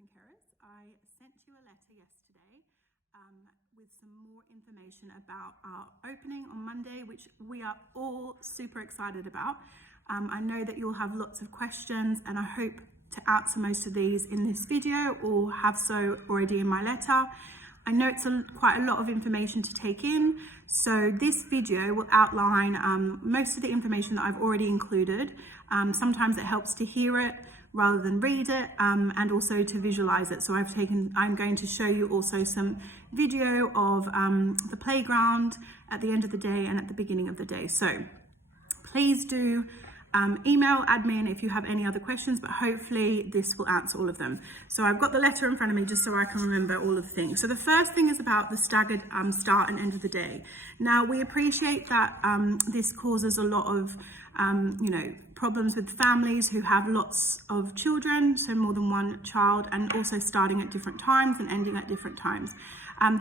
and carers. I sent you a letter yesterday with some more information about our opening on Monday, which we are all super excited about. I know that you'll have lots of questions, and I hope to answer most of these in this video or have so already in my letter. I know it's quite a lot of information to take in, so this video will outline most of the information that I've already included. Sometimes it helps to hear it rather than read it, and also to visualize it. So I'm going to show you also some video of the playground at the end of the day and at the beginning of the day. So please do email admin if you have any other questions, but hopefully this will answer all of them. So I've got the letter in front of me just so I can remember all of the things. So the first thing is about the staggered start and end of the day. Now, we appreciate that this causes a lot of problems with families who have lots of children, so more than one child, and also starting at different times and ending at different times.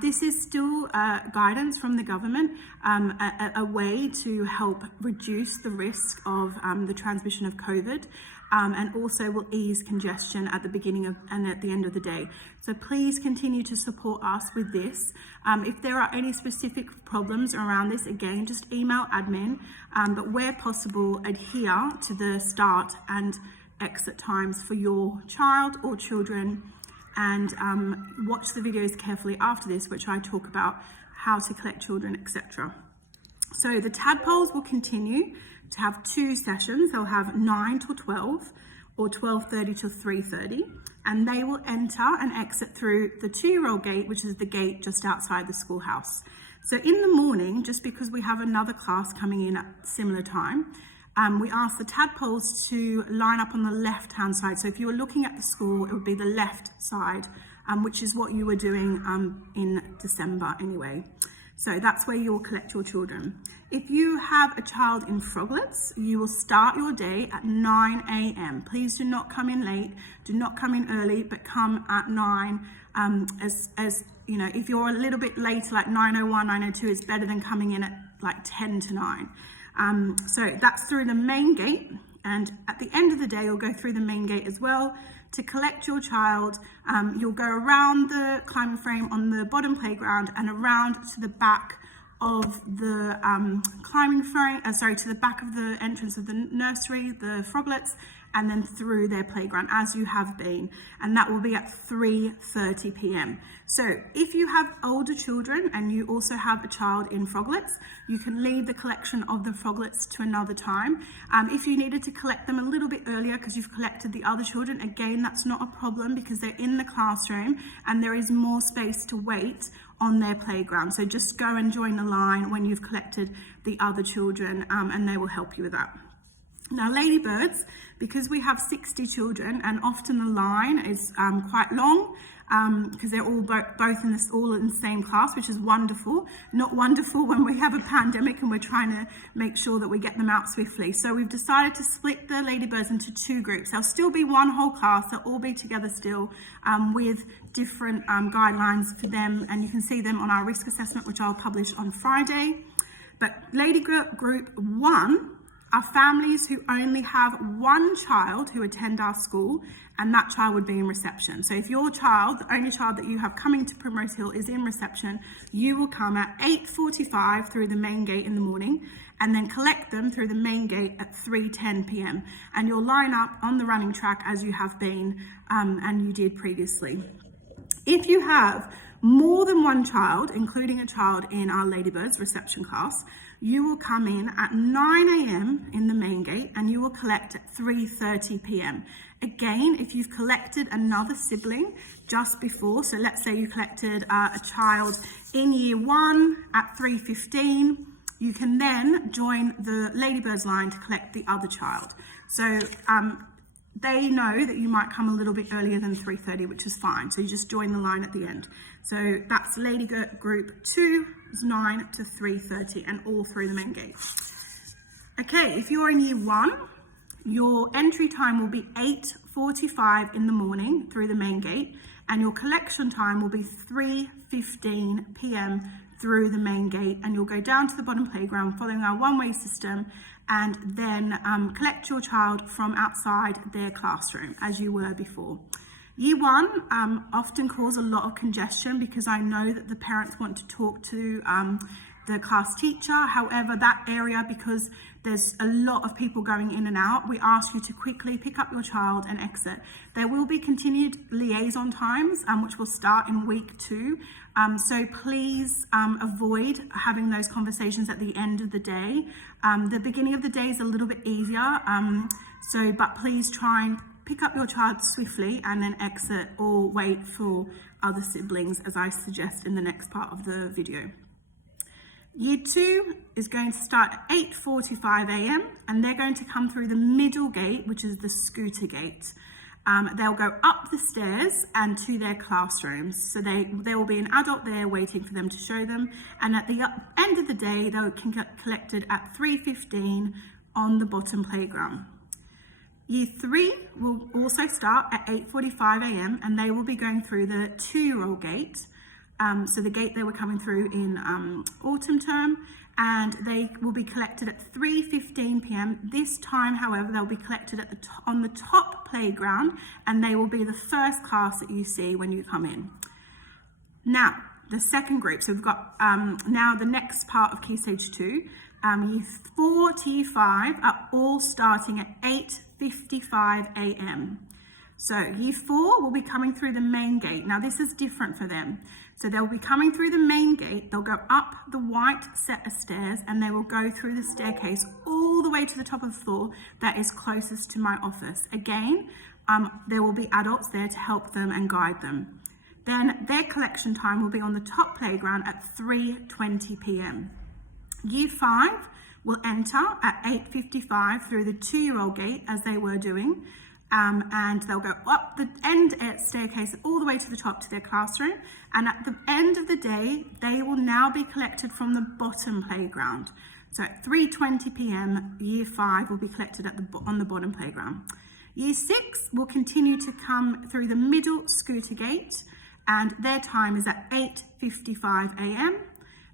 This is still guidance from the government, a way to help reduce the risk of the transmission of COVID, and also will ease congestion at the beginning of and at the end of the day. So please continue to support us with this. If there are any specific problems around this, again, just email admin, but where possible, adhere to the start and exit times for your child or children, and watch the videos carefully after this, which I talk about how to collect children, etc. So the Tadpoles will continue to have 2 sessions. They'll have 9 till 12 or 12:30 till 3:30, and they will enter and exit through the 2-year-old gate, which is the gate just outside the schoolhouse. So in the morning, just because we have another class coming in at similar time, we ask the Tadpoles to line up on the left-hand side. So if you were looking at the school, it would be the left side, which is what you were doing in December anyway. So that's where you will collect your children. If you have a child in Froglets, you will start your day at 9 a.m. Please do not come in late, do not come in early, but come at 9. As you know, if you're a little bit later, like 9:01, 9:02, it's better than coming in at like 10 to 9. So that's through the main gate, and at the end of the day you'll go through the main gate as well to collect your child. You'll go around the climbing frame on the bottom playground and around to the back of the climbing frame, to the back of the entrance of the nursery, the Froglets, and then through their playground as you have been, and that will be at 3:30 p.m. So if you have older children and you also have a child in Froglets, you can leave the collection of the Froglets to another time. If you needed to collect them a little bit earlier because you've collected the other children, again, that's not a problem because they're in the classroom and there is more space to wait on their playground. So just go and join the line when you've collected the other children, and they will help you with that. Now, ladybirds, because we have 60 children and often the line is quite long, because they're all all in the same class, which is wonderful. Not wonderful when we have a pandemic and we're trying to make sure that we get them out swiftly. So we've decided to split the ladybirds into 2 groups. There'll still be one whole class, they'll all be together still, with different guidelines for them, and you can see them on our risk assessment, which I'll publish on Friday. But lady group 1 are families who only have 1 child who attend our school, and that child would be in reception. So if your child, the only child that you have coming to Primrose Hill, is in reception, you will come at 8:45 through the main gate in the morning, and then collect them through the main gate at 3:10 p.m. And you'll line up on the running track as you have been, and you did previously. If you have more than 1 child, including a child in our Ladybirds reception class, you will come in at 9 a.m. in the main gate and you will collect at 3:30 p.m. Again, if you've collected another sibling just before, so let's say you collected a child in year 1 at 3:15, you can then join the Ladybirds line to collect the other child. So they know that you might come a little bit earlier than 3:30, which is fine. So you just join the line at the end. So that's lady group 2, is 9 to 3:30, and all through the main gate. Okay, if you're in year 1, your entry time will be 8:45 in the morning through the main gate, and your collection time will be 3:15 p.m. through the main gate, and you'll go down to the bottom playground following our one-way system, and then collect your child from outside their classroom as you were before. Year 1 often cause a lot of congestion because I know that the parents want to talk to the class teacher. However, that area, because there's a lot of people going in and out, we ask you to quickly pick up your child and exit. There will be continued liaison times, which will start in week 2. So please avoid having those conversations at the end of the day. The beginning of the day is a little bit easier, but please try and pick up your child swiftly and then exit, or wait for other siblings, as I suggest in the next part of the video. Year 2 is going to start at 8:45 a.m. and they're going to come through the middle gate, which is the scooter gate. They'll go up the stairs and to their classrooms. So there will be an adult there waiting for them to show them. And at the end of the day, they'll get collected at 3:15 on the bottom playground. Year 3 will also start at 8:45 a.m. and they will be going through the 2-year-old gate. So the gate they were coming through in autumn term, and they will be collected at 3:15 p.m. This time, however, they'll be collected at on the top playground, and they will be the first class that you see when you come in. Now, the second group, so we've got now the next part of Key Stage 2, Year 4 to Year 5 are all starting at 8:55 a.m. So Year 4 will be coming through the main gate. Now this is different for them. So they'll be coming through the main gate, they'll go up the white set of stairs, and they will go through the staircase all the way to the top of the floor that is closest to my office. Again, there will be adults there to help them and guide them. Then their collection time will be on the top playground at 3:20 p.m. Year 5 will enter at 8:55 through the 2-year-old gate, as they were doing. And they'll go up the end staircase all the way to the top to their classroom. And at the end of the day, they will now be collected from the bottom playground. So at 3:20 p.m, Year 5 will be collected on the bottom playground. Year 6 will continue to come through the middle scooter gate, and their time is at 8:55 a.m.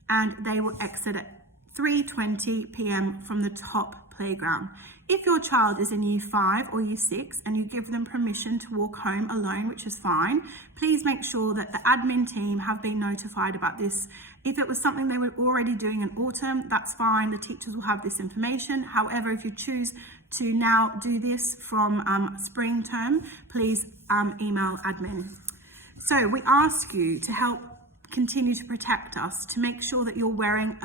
and they will exit at 3:20 p.m. from the top playground. If your child is in Year 5 or Year 6 and you give them permission to walk home alone, which is fine, please make sure that the admin team have been notified about this. If it was something they were already doing in autumn, that's fine, the teachers will have this information. However, if you choose to now do this from spring term, please email admin. So we ask you to help continue to protect us, to make sure that you're wearing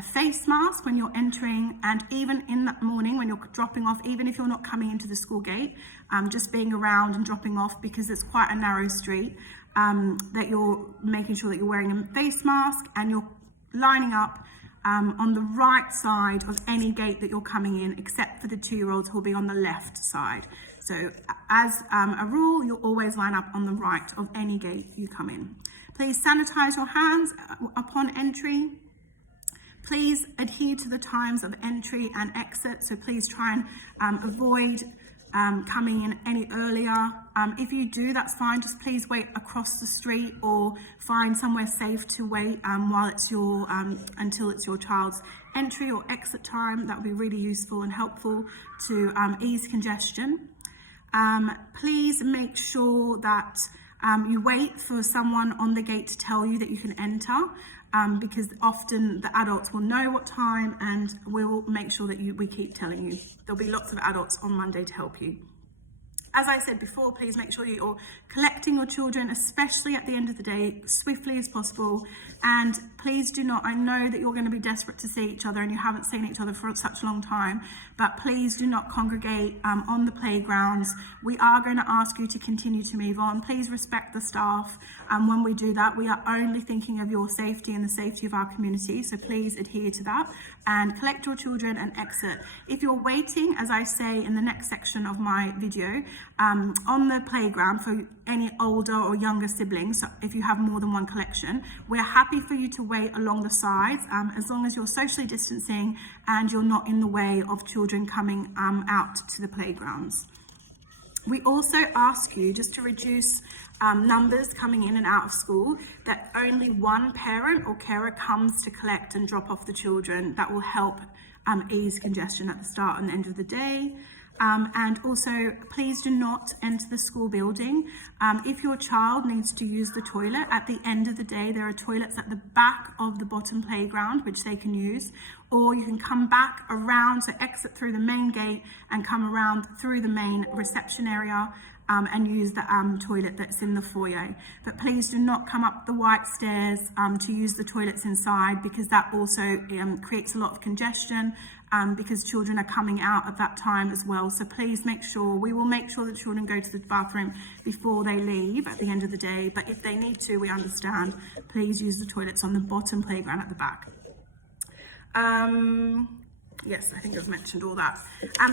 a face mask when you're entering, and even in the morning when you're dropping off, even if you're not coming into the school gate, just being around and dropping off, because it's quite a narrow street, that you're making sure that you're wearing a face mask and you're lining up on the right side of any gate that you're coming in, except for the 2-year-olds who will be on the left side. So as a rule, you'll always line up on the right of any gate you come in. Please sanitize your hands upon entry. Please adhere to the times of entry and exit. So please try and avoid coming in any earlier. If you do, that's fine. Just please wait across the street or find somewhere safe to wait while it's until it's your child's entry or exit time. That would be really useful and helpful to ease congestion. Please make sure that you wait for someone on the gate to tell you that you can enter, because often the adults will know what time, and we'll make sure that we keep telling you. There'll be lots of adults on Monday to help you. As I said before, please make sure you're collecting your children, especially at the end of the day, swiftly as possible. And please do not, I know that you're going to be desperate to see each other and you haven't seen each other for such a long time, but please do not congregate on the playgrounds. We are going to ask you to continue to move on. Please respect the staff. When we do that, we are only thinking of your safety and the safety of our community. So please adhere to that and collect your children and exit. If you're waiting, as I say in the next section of my video, on the playground for any older or younger siblings, so if you have more than one collection, we're happy for you to wait along the sides, as long as you're socially distancing and you're not in the way of children coming out to the playgrounds. We also ask you, just to reduce numbers coming in and out of school, that only one parent or carer comes to collect and drop off the children. That will help ease congestion at the start and end of the day. And also, please do not enter the school building. If your child needs to use the toilet, at the end of the day, there are toilets at the back of the bottom playground, which they can use. Or you can come back around, so exit through the main gate and come around through the main reception area and use the toilet that's in the foyer. But please do not come up the white stairs to use the toilets inside, because that also creates a lot of congestion because children are coming out at that time as well. So please make sure, we will make sure that children go to the bathroom before they leave at the end of the day. But if they need to, we understand, please use the toilets on the bottom playground at the back. Yes, I think I've mentioned all that.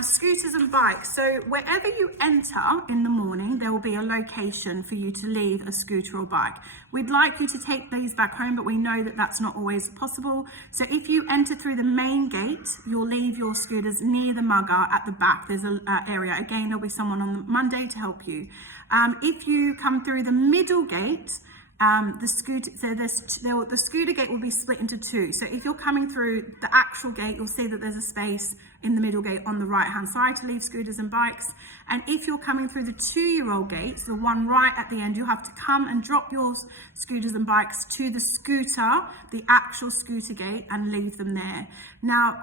Scooters and bikes. So wherever you enter in the morning, there will be a location for you to leave a scooter or bike. We'd like you to take these back home, but we know that that's not always possible. So if you enter through the main gate, you'll leave your scooters near the mugger at the back. There's an area. Again, there'll be someone on Monday to help you. If you come through the middle gate, the scooter gate will be split into two. So if you're coming through the actual gate, you'll see that there's a space in the middle gate on the right hand side to leave scooters and bikes. And if you're coming through the 2-year-old gate, so the one right at the end, you'll have to come and drop your scooters and bikes to the scooter, the actual scooter gate, and leave them there. Now,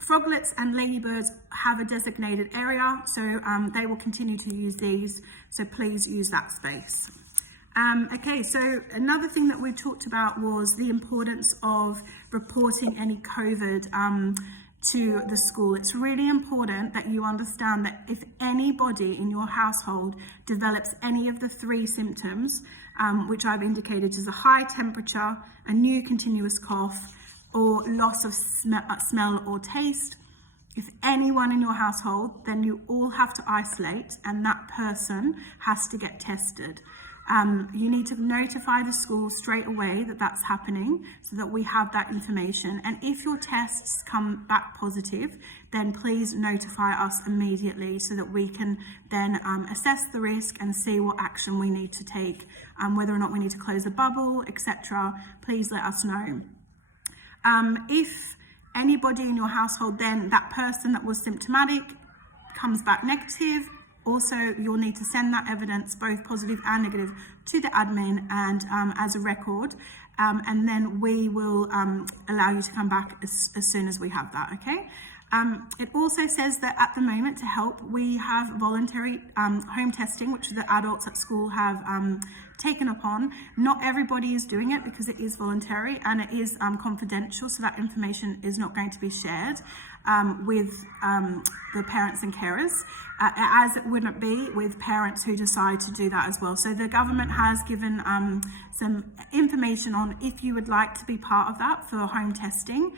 froglets and ladybirds have a designated area, so they will continue to use these. So please use that space. Okay, so another thing that we talked about was the importance of reporting any COVID to the school. It's really important that you understand that if anybody in your household develops any of the 3 symptoms, which I've indicated as a high temperature, a new continuous cough, or loss of smell or taste, if anyone in your household, then you all have to isolate, and that person has to get tested. You need to notify the school straight away that that's happening so that we have that information. And if your tests come back positive, then please notify us immediately so that we can then assess the risk and see what action we need to take, whether or not we need to close a bubble, etc. Please let us know. If anybody in your household, then that person that was symptomatic comes back negative, also, you'll need to send that evidence, both positive and negative, to the admin and as a record, and then we will allow you to come back as soon as we have that, okay? It also says that at the moment, to help, we have voluntary home testing, which the adults at school have taken upon. Not everybody is doing it because it is voluntary and it is confidential, so that information is not going to be shared with the parents and carers, as it wouldn't be with parents who decide to do that as well. So the government has given some information on if you would like to be part of that for home testing.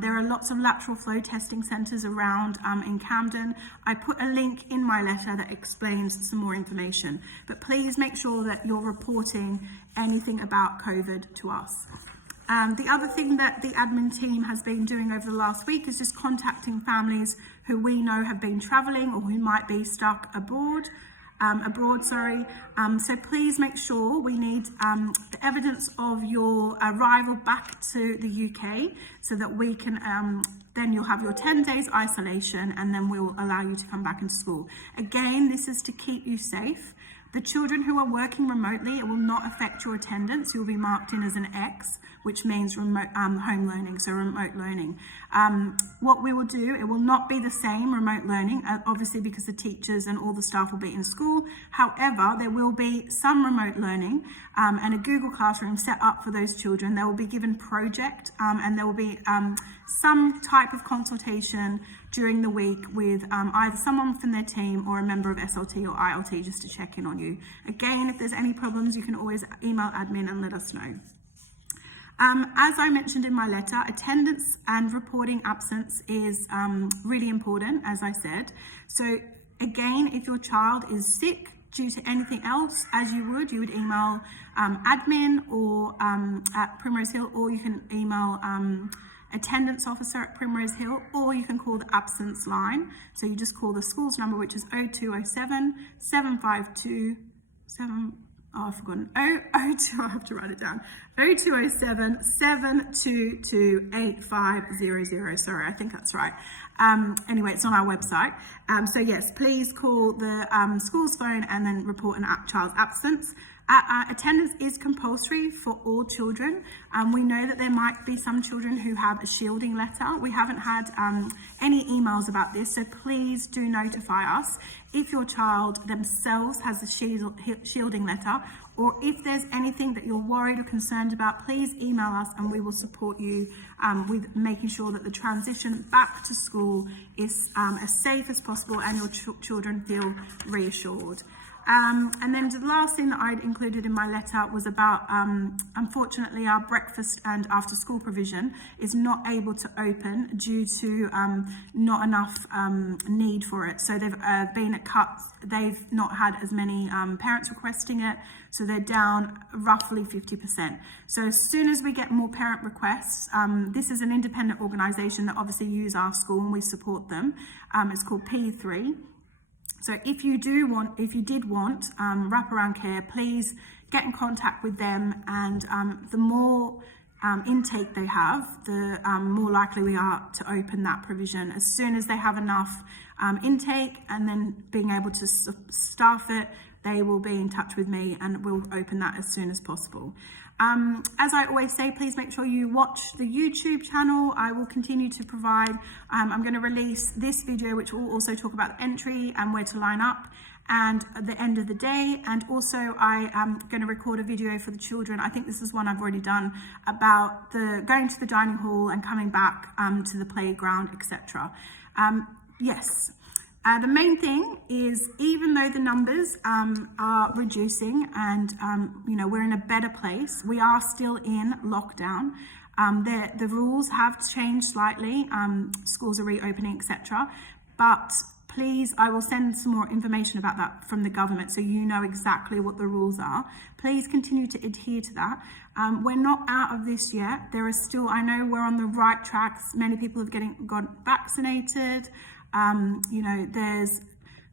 There are lots of lateral flow testing centres around in Camden. I put a link in my letter that explains some more information, but please make sure that you're reporting anything about COVID to us. The other thing that the admin team has been doing over the last week is just contacting families who we know have been travelling or who might be stuck abroad. So please make sure we need the evidence of your arrival back to the UK so that we can, then you'll have your 10 days isolation and then we'll allow you to come back into school. Again, this is to keep you safe. The children who are working remotely, it will not affect your attendance. You'll be marked in as an X, which means remote home learning, so remote learning. What we will do, it will not be the same remote learning, obviously because the teachers and all the staff will be in school. However, there will be some remote learning and a Google Classroom set up for those children. They will be given project and there will be some type of consultation during the week with either someone from their team or a member of SLT or ILT just to check in on you. Again, if there's any problems, you can always email admin and let us know. As I mentioned in my letter, attendance and reporting absence is really important, as I said. So again, if your child is sick due to anything else, as you would email admin or at Primrose Hill, or you can email attendance officer at Primrose Hill, or you can call the absence line. So you just call the school's number, which is 0207 752 I've forgotten. 002, I have to write it down. 0207 722 8500. Sorry, I think that's right. Anyway, it's on our website. So yes, please call the school's phone and then report a child's absence. Attendance is compulsory for all children. We know that there might be some children who have a shielding letter. We haven't had any emails about this, so please do notify us if your child themselves has a shielding letter, or if there's anything that you're worried or concerned about, please email us and we will support you with making sure that the transition back to school is as safe as possible and your children feel reassured. And then the last thing that I'd included in my letter was about, unfortunately, our breakfast and after school provision is not able to open due to not enough need for it. So they've been at cuts, they've not had as many parents requesting it, so they're down roughly 50%. So as soon as we get more parent requests, this is an independent organisation that obviously use our school and we support them. It's called P3. So if you did want wraparound care, please get in contact with them, and the more intake they have, the more likely we are to open that provision. As soon as they have enough intake and then being able to staff it, they will be in touch with me and we'll open that as soon as possible. As I always say, please make sure you watch the YouTube channel. I will continue to provide, I'm going to release this video which will also talk about the entry and where to line up and at the end of the day, and also I am going to record a video for the children. I think this is one I've already done about going to the dining hall and coming back to the playground, etc. Yes. The main thing is, even though the numbers are reducing and we're in a better place, we are still in lockdown. The rules have changed slightly. Schools are reopening, etc. But please, I will send some more information about that from the government so you know exactly what the rules are. Please continue to adhere to that. We're not out of this yet. There is still, I know we're on the right tracks. Many people have got vaccinated. There's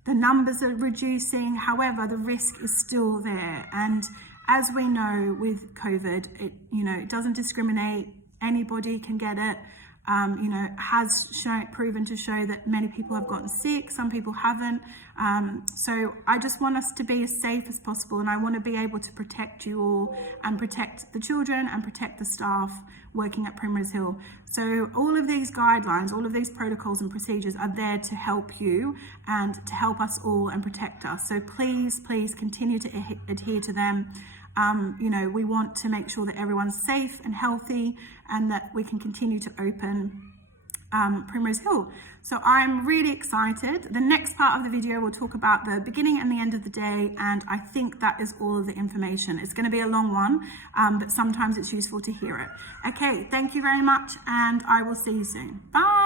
the numbers are reducing. However, the risk is still there. And as we know with COVID, it doesn't discriminate. Anybody can get it. Has proven to show that many people have gotten sick, some people haven't. So I just want us to be as safe as possible, and I want to be able to protect you all and protect the children and protect the staff working at Primrose Hill. So all of these guidelines, all of these protocols and procedures are there to help you and to help us all and protect us. So please continue to adhere to them. We want to make sure that everyone's safe and healthy and that we can continue to open Primrose Hill. So I'm really excited. The next part of the video will talk about the beginning and the end of the day, and I think that is all of the information. It's going to be a long one, but sometimes it's useful to hear it. Okay, thank you very much, and I will see you soon. Bye.